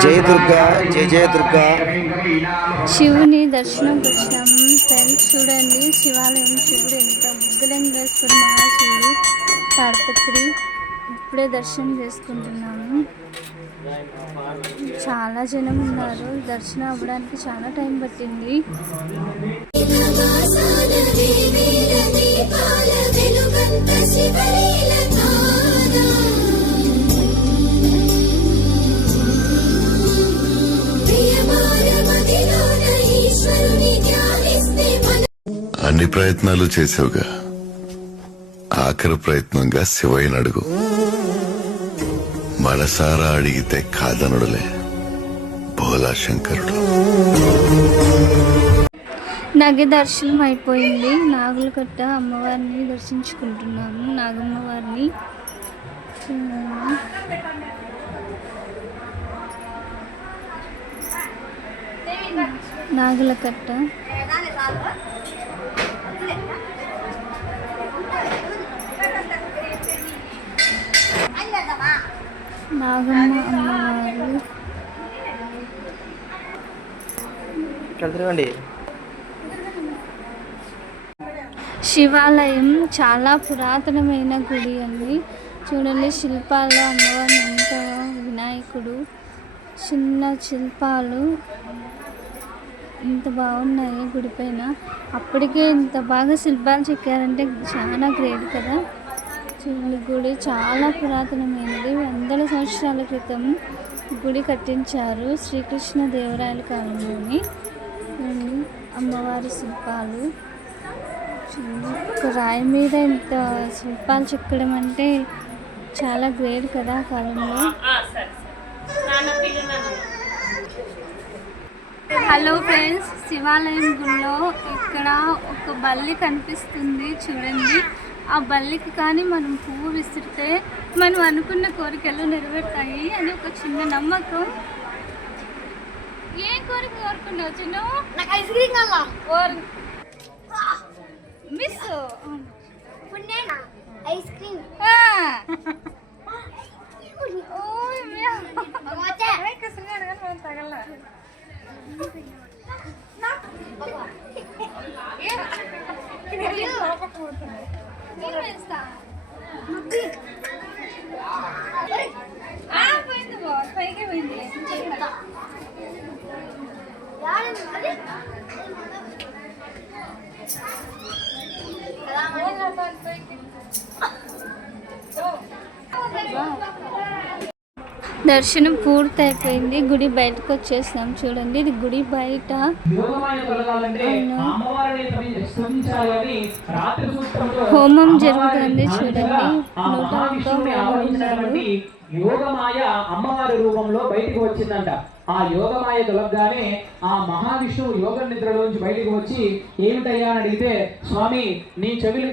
జయ దుర్గా, జయ జయ దుర్గా. శివుని దర్శనం వచ్చినాము ఫ్రెండ్స్. చూడండి శివాలయం, శివుడు ఎంత బుగ్గలింగేశ్వర మహాశివుడు తాడిపత్రి. ఇప్పుడే దర్శనం చేసుకుంటున్నాము. చాలా జనం ఉన్నారు. దర్శనం అవ్వడానికి చాలా టైం పట్టింది. అన్ని ప్రయత్నాలు చేసావుగా, ఆఖరి ప్రయత్నంగా శివయ్యని అడుగు. మనసారా అడిగితే కాదనుడులే భోలా శంకరుడు. నగ దర్శనం అయిపోయింది. నాగులకట్ట అమ్మవారిని దర్శించుకుంటున్నాము. నాగమ్మవారిని నాగులకట్ట నాగమ్మ అమ్మవారు. శివాలయం చాలా పురాతనమైన గుడి అండి. చూడండి శిల్పాలు అమ్మవారిని ఎంత, వినాయకుడు చిన్న శిల్పాలు ఇంత బాగున్నాయి గుడి పైన. అప్పటికే ఇంత బాగా శిల్పాలు చెక్కారంటే చాలా గ్రేట్ కదా. చూడండి గుడి చాలా పురాతనమైనది. వందల సంవత్సరాల క్రితం గుడి కట్టించారు శ్రీకృష్ణ దేవరాయల కాలంలోని. అమ్మవారి శిల్పాలు ఒక రాయి మీద ఇంత శిల్పాలు చెక్కడం అంటే చాలా గ్రేట్ కదా ఆ కాలంలో. హలో ఫ్రెండ్స్, శివాలయం గుడిలో ఇక్కడ ఒక బల్లి కనిపిస్తుంది చూడండి. ఆ బల్లికి కానీ మనం పువ్వు విసిరితే మనం అనుకున్న కోరికలు నెరవేరుతాయి అని ఒక చిన్న నమ్మకం. ఏ కోరిక కోరుకున్నావు చిన్న? నాకు ice cream miss ice cream. పైకి పోయింది. దర్శనం పూర్తి అయిపోయింది. గుడి బయటకు వచ్చేసినాం. చూడండి ఇది గుడి బయట. హోమం జరుగుతుంది చూడండి. యోగమాయ అమ్మవారి రూపంలో బయటికి వచ్చిందంట. ఆ యోగమాయ తొలగగానే ఆ మహావిష్ణువు యోగ నిద్రలోంచి బయటికి వచ్చి ఏమిటయ్యా అని అడిగితే, స్వామి నీ చెవికి